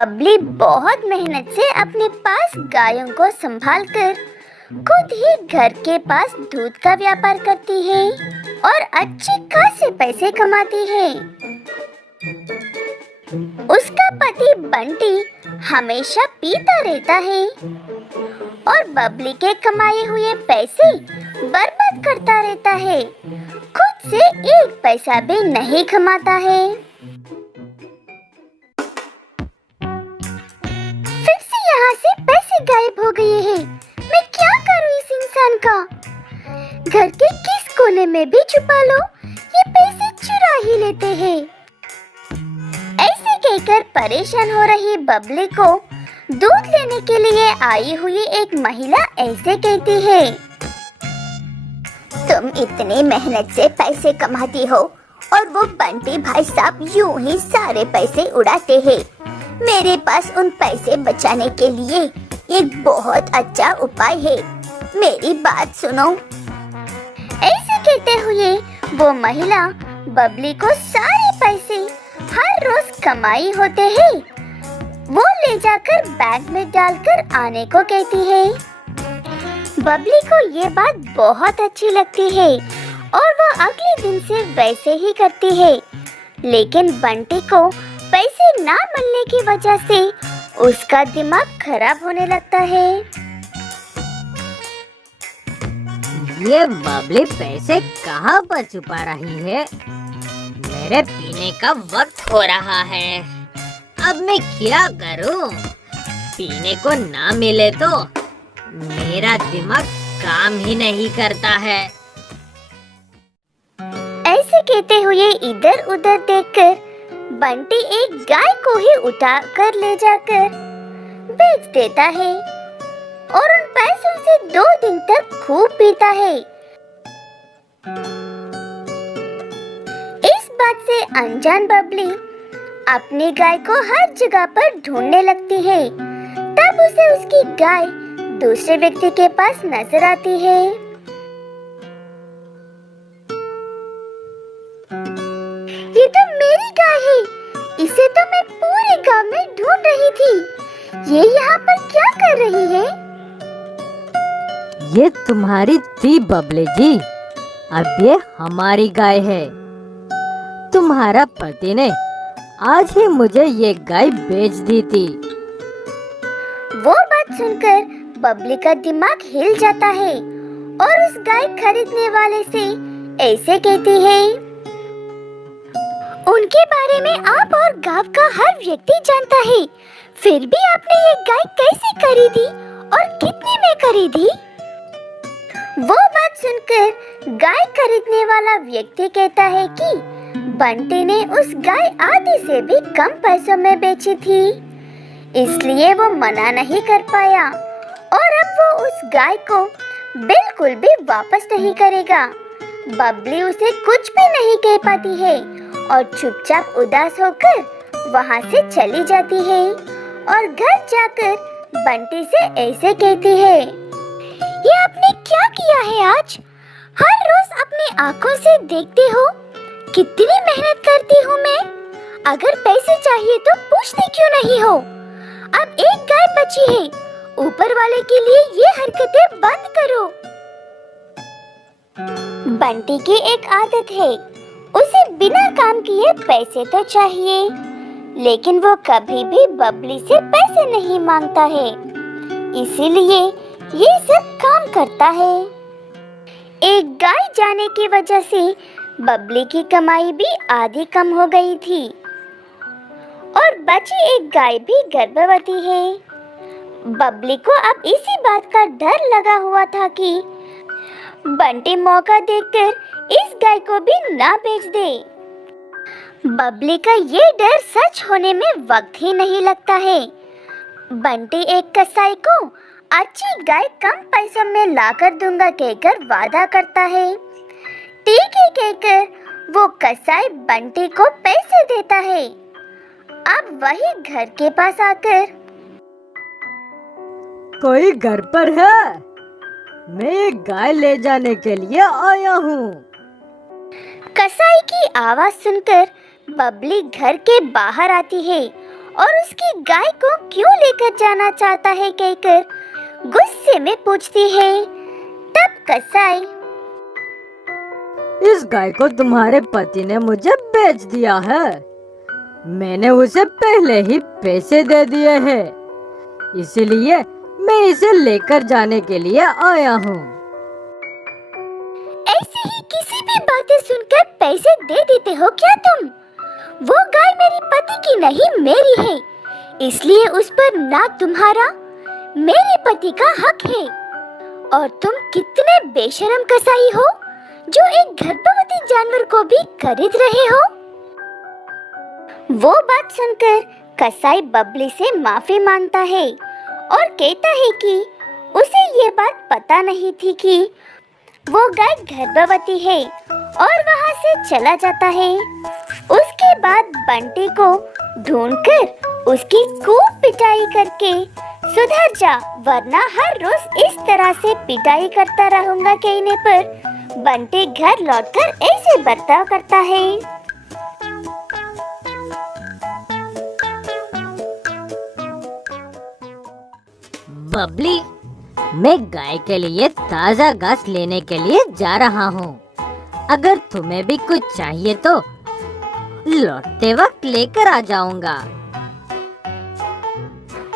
बबली बहुत मेहनत से अपने पास गायों को संभालकर खुद ही घर के पास दूध का व्यापार करती है और अच्छे खासे पैसे कमाती है। उसका पति बंटी हमेशा पीता रहता है और बबली के कमाए हुए पैसे बर्बाद करता रहता है। खुद से एक पैसा भी नहीं कमाता है। फिर से यहाँ से पैसे गायब हो गए हैं। मैं क्या करूँ इस इंसान का? घर के किस कोने में भी छुपा लो, ये पैसे चुरा ही लेते हैं। ऐसे कहकर परेशान हो रही बबली को दूध लेने के लिए आई हुई एक महिला ऐसे कहती है, तुम इतनी मेहनत से पैसे कमाती हो और वो बंटी भाई साहब यूं ही सारे पैसे उड़ाते हैं। मेरे पास उन पैसे बचाने के लिए एक बहुत अच्छा उपाय है, मेरी बात सुनो। ऐसे कहते हुए वो महिला बबली को सारे पैसे हर रोज कमाई होते हैं वो ले जाकर बैग में डालकर आने को कहती है। बबली को ये बात बहुत अच्छी लगती है और वो अगले दिन से वैसे ही करती है। लेकिन बंटी को पैसे ना मिलने की वजह से उसका दिमाग खराब होने लगता है। ये बबली पैसे कहाँ पर छुपा रही है? मेरे पीने का वक्त हो रहा है, अब मैं क्या करूं? पीने को ना मिले तो मेरा दिमाग काम ही नहीं करता है। ऐसे कहते हुए इधर उधर देखकर बंटी एक गाय को ही उठा कर ले जाकर बेच देता है और उन पैसों से 2 दिन तक खूब पीता है। इस बात से अनजान बबली अपनी गाय को हर जगह पर ढूंढने लगती है। तब उसे उसकी गाय दूसरे व्यक्ति के पास नजर आती है। ये तो मेरी गाय है, इसे तो मैं पूरे गांव में ढूंढ रही थी। ये यहाँ पर क्या कर रही है? ये तुम्हारी थी बबली जी, अब ये हमारी गाय है। तुम्हारा पति ने आज ही मुझे ये गाय बेच दी थी। वो बात सुनकर बबली का दिमाग हिल जाता है और उस गाय खरीदने वाले से ऐसे कहती है, उनके बारे में आप और गांव का हर व्यक्ति जानता है, फिर भी आपने ये गाय कैसे खरीदी और कितने में खरीदी? वो बात सुनकर गाय खरीदने वाला व्यक्ति कहता है कि बंटी ने उस गाय आधे से भी कम पैसों में बेची थी, इसलिए वो मना नहीं कर पाया और अब वो उस गाय को बिल्कुल भी वापस नहीं करेगा। बबली उसे कुछ भी नहीं कह पाती है और चुपचाप उदास होकर वहाँ से चली जाती है और घर जाकर बंटी से ऐसे कहती है, ये आपने क्या किया है आज? हर रोज अपनी आंखों से देखते हो कितनी मेहनत करती हूँ मैं। अगर पैसे चाहिए तो पूछते क्यों नहीं हो? अब एक गाय बची है, ऊपर वाले के लिए ये हरकतें बंद करो। बंटी की एक आदत है, उसे बिना काम किए पैसे तो चाहिए, लेकिन वो कभी भी बबली से पैसे नहीं मांगता है, इसीलिए ये सब काम करता है। एक गाय जाने की वजह से बबली की कमाई भी आधी कम हो गई थी और बची एक गाय भी गर्भवती है। बबली को अब इसी बात का डर लगा हुआ था कि बंटी मौका देखकर इस गाय को भी ना बेच दे। बबली का ये डर सच होने में वक्त ही नहीं लगता है। बंटी एक कसाई को अच्छी गाय कम पैसों में लाकर दूंगा कहकर वादा करता है। ठीक है कहकर वो कसाई बंटी को पैसे देता है। अब वही घर के पास आकर, कोई घर पर है? मैं एक गाय ले जाने के लिए आया हूँ। कसाई की आवाज सुनकर बबली घर के बाहर आती है और उसकी गाय को क्यों लेकर जाना चाहता है कहकर गुस्से में पूछती है। तब कसाई, इस गाय को तुम्हारे पति ने मुझे बेच दिया है। मैंने उसे पहले ही पैसे दे दिए हैं, इसीलिए मैं इसे लेकर जाने के लिए आया हूँ। ऐसे ही किसी भी बातें सुनकर पैसे दे देते हो क्या तुम? वो गाय मेरे पति की नहीं, मेरी है, इसलिए उस पर ना तुम्हारा मेरे पति का हक है। और तुम कितने बेशरम कसाई हो जो एक गर्भवती जानवर को भी खरीद रहे हो। वो बात सुनकर कसाई बबली से माफी मांगता है और कहता है कि उसे ये बात पता नहीं थी कि वो गाय गर्भवती है, और वहाँ से चला जाता है। उसके बाद बंटी को ढूंढकर उसकी खूब पिटाई करके सुधर जा, वरना हर रोज इस तरह से पिटाई करता रहूंगा कहने पर बंटी घर लौटकर ऐसे बर्ताव करता है। बबली, मैं गाय के लिए ताजा घास लेने के लिए जा रहा हूँ। अगर तुम्हें भी कुछ चाहिए तो लौटते वक्त लेकर आ जाऊंगा।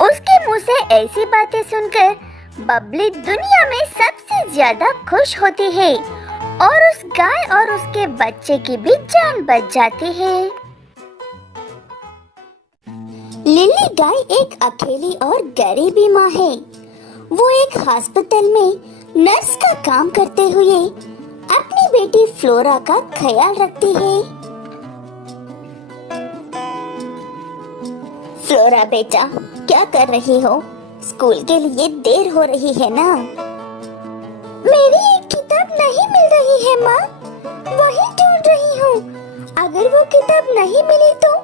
उसके मुंह से ऐसी बातें सुनकर बबली दुनिया में सबसे ज्यादा खुश होती है और उस गाय और उसके बच्चे की भी जान बच जाती है। लिली गाय एक अकेली और गरीबी माँ है। वो एक अस्पताल में नर्स का काम करते हुए अपनी बेटी फ्लोरा का ख्याल रखती है। फ्लोरा बेटा, क्या कर रही हो? स्कूल के लिए देर हो रही है ना? मेरी एक किताब नहीं मिल रही है माँ, वही ढूंढ रही हूँ। अगर वो किताब नहीं मिली तो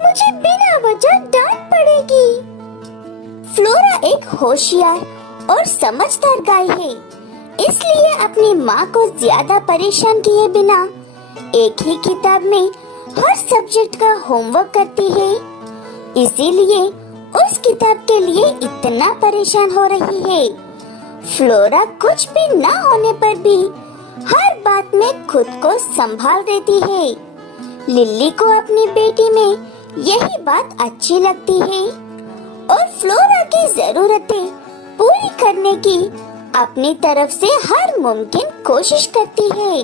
मुझे बिना वजह डांट पड़ेगी। फ्लोरा एक होशियार और समझदार गाय है, इसलिए अपनी माँ को ज्यादा परेशान किए बिना एक ही किताब में हर सब्जेक्ट का होमवर्क करती है। इसीलिए उस किताब के लिए इतना परेशान हो रही है। फ्लोरा कुछ भी ना होने पर भी हर बात में खुद को संभाल लेती है। लिली को अपनी बेटी में यही बात अच्छी लगती है और फ्लोरा की जरूरतें पूरी करने की अपनी तरफ से हर मुमकिन कोशिश करती है।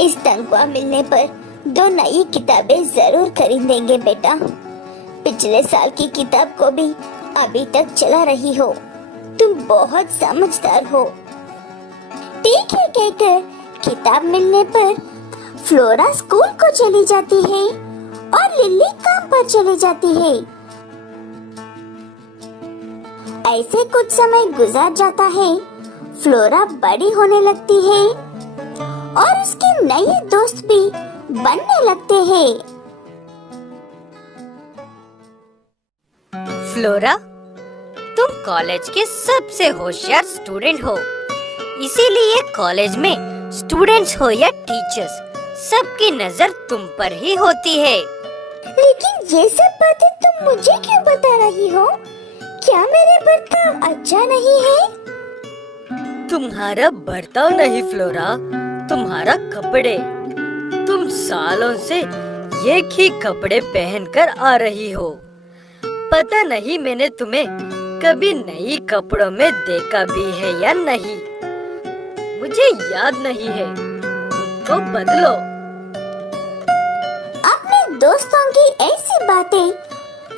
इस तनख्वाह मिलने पर 2 नई किताबें जरूर खरीदेंगे बेटा। पिछले साल की किताब को भी अभी तक चला रही हो। तुम बहुत समझदार हो। ठीक है कहकर किताब मिलने पर फ्लोरा स्कूल को चली जाती है और लिली काम पर चली जाती है। ऐसे कुछ समय गुजर जाता है। फ्लोरा बड़ी होने लगती है और उसके नए दोस्त भी बनने लगते हैं। फ्लोरा, तुम कॉलेज के सबसे होशियार स्टूडेंट हो, इसीलिए कॉलेज में स्टूडेंट्स हो या टीचर्स, सबकी नजर तुम पर ही होती है। लेकिन ये सब बातें तुम मुझे क्यों बता रही हो? क्या मेरा बर्ताव अच्छा नहीं है? तुम्हारा बर्ताव नहीं फ्लोरा, तुम्हारा कपड़े। तुम सालों से एक ही कपड़े पहनकर आ रही हो। पता नहीं मैंने तुम्हें कभी नई कपड़ों में देखा भी है या नहीं, मुझे याद नहीं है। खुद को बदलो। अपने दोस्तों की ऐसी बातें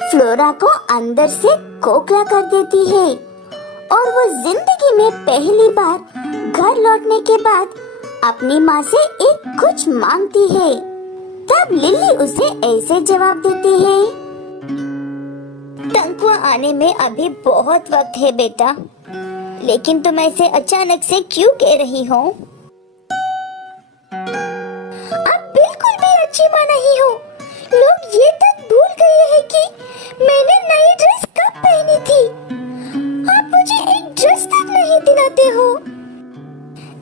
फ्लोरा को अंदर से खोखला कर देती है और वो जिंदगी में पहली बार घर लौटने के बाद अपनी माँ से एक कुछ मांगती है। तब लिली उसे ऐसे जवाब देती है, तनख्वाह आने में अभी बहुत वक्त है बेटा, लेकिन तुम ऐसे अचानक से क्यों कह रही हो? आप बिल्कुल भी अच्छी माँ नहीं हो। लोग ये तक भूल गए हैं कि मैंने नई ड्रेस कब पहनी थी। आप मुझे एक ड्रेस तक नहीं दिलाते हो।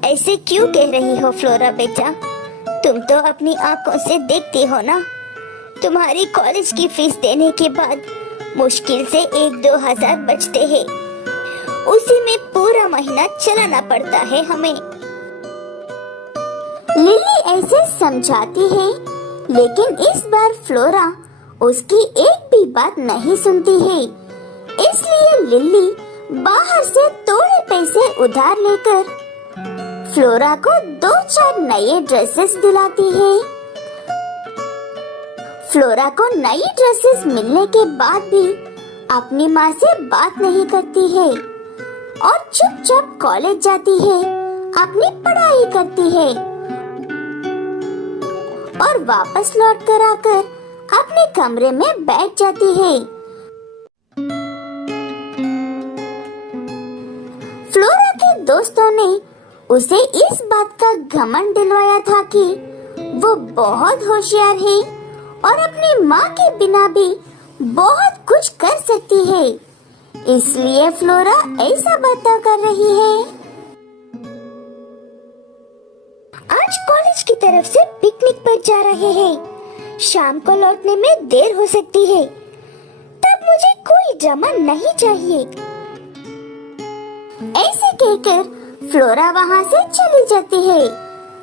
ऐसे क्यों कह रही हो फ्लोरा बेटा? तुम तो अपनी आंखों से देखती हो ना, तुम्हारी कॉलेज की फीस देने के बाद मुश्किल से 1-2 हजार बचते हैं। उसी में पूरा महीना चलाना पड़ता है हमें। लिली ऐसे समझाती है, लेकिन इस बार फ्लोरा उसकी एक भी बात नहीं सुनती है। इसलिए लिली बाहर से थोड़े पैसे उधार लेकर फ्लोरा को 2-4 नए ड्रेसेस दिलाती है। फ्लोरा को नई ड्रेसेस मिलने के बाद भी अपनी माँ से बात नहीं करती है और चुपचाप कॉलेज जाती है, अपनी पढ़ाई करती है और वापस लौट कर आकर अपने कमरे में बैठ जाती है। फ्लोरा के दोस्तों ने उसे इस बात का घमंड दिलवाया था कि वो बहुत होशियार है और अपनी माँ के बिना भी बहुत कुछ कर सकती है। इसलिए फ्लोरा ऐसा बर्ताव कर रही है। आज कॉलेज की तरफ से पिकनिक पर जा रहे हैं। शाम को लौटने में देर हो सकती है, तब मुझे कोई ड्रामा नहीं चाहिए। ऐसे कहकर फ्लोरा वहाँ से चली जाती है।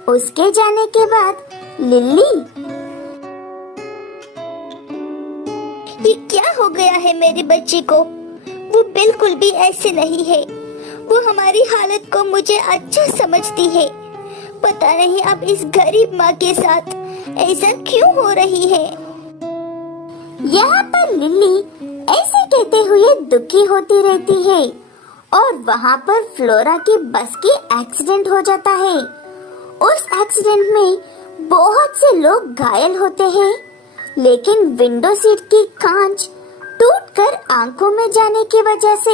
उसके जाने के बाद लिली, ये क्या हो गया है मेरे बच्चे को? वो बिल्कुल भी ऐसे नहीं है। वो हमारी हालत को मुझे अच्छा समझती है। पता नहीं अब इस गरीब माँ के साथ ऐसा क्यों हो रही है। यहाँ पर लिली ऐसे कहते हुए दुखी होती रहती है और वहाँ पर फ्लोरा की बस की एक्सीडेंट हो जाता है। उस एक्सीडेंट में बहुत से लोग घायल होते हैं, लेकिन विंडो सीट की कांच टूटकर आंखों में जाने की वजह से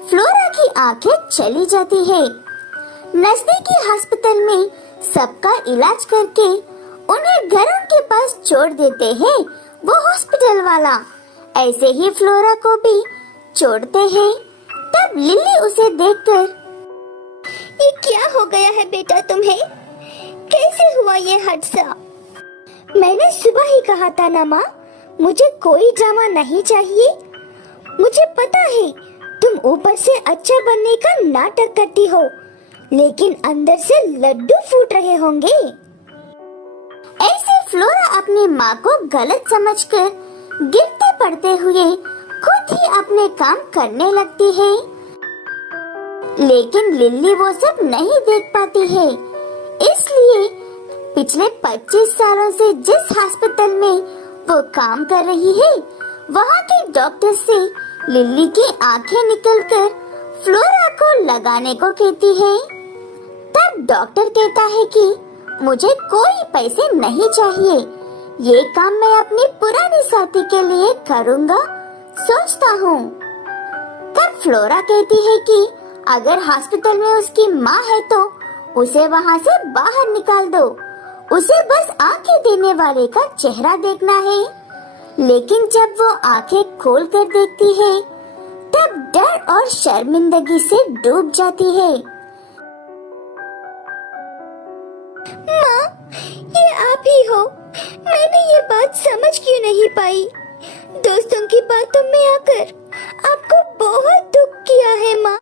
फ्लोरा की आंखें चली जाती है। नजदीकी अस्पताल में सबका इलाज करके उन्हें घरों के पास छोड़ देते हैं वो हॉस्पिटल वाला। ऐसे ही फ्लोरा को भी छोड़ते हैं। तब लिली उसे देखकर, ये क्या हो गया है बेटा तुम्हें? कैसे हुआ ये हादसा? मैंने सुबह ही कहा था ना माँ, मुझे कोई ड्रामा नहीं चाहिए। मुझे पता है तुम ऊपर से अच्छा बनने का नाटक करती हो, लेकिन अंदर से लड्डू फूट रहे होंगे। ऐसे फ्लोरा अपनी माँ को गलत समझकर गिरते पड़ते हुए खुद ही अपने काम करने लगती है, लेकिन लिली वो सब नहीं देख पाती है। इसलिए पिछले 25 सालों से जिस अस्पताल में वो काम कर रही है, वहाँ के डॉक्टर से लिली की आंखें निकलकर फ्लोरा को लगाने को कहती है। तब डॉक्टर कहता है कि मुझे कोई पैसे नहीं चाहिए, ये काम मैं अपनी पुरानी साथी के लिए करूँगा, सोचता हूँ। तब फ्लोरा कहती है कि अगर हॉस्पिटल में उसकी माँ है तो उसे वहाँ से बाहर निकाल दो, उसे बस आंखें देने वाले का चेहरा देखना है। लेकिन जब वो आंखें खोल कर देखती है, तब डर और शर्मिंदगी से डूब जाती है। माँ, ये आप ही हो। मैंने ये बात समझ क्यों नहीं पाई? दोस्तों की बातों में आकर आपको बहुत दुख किया है माँ।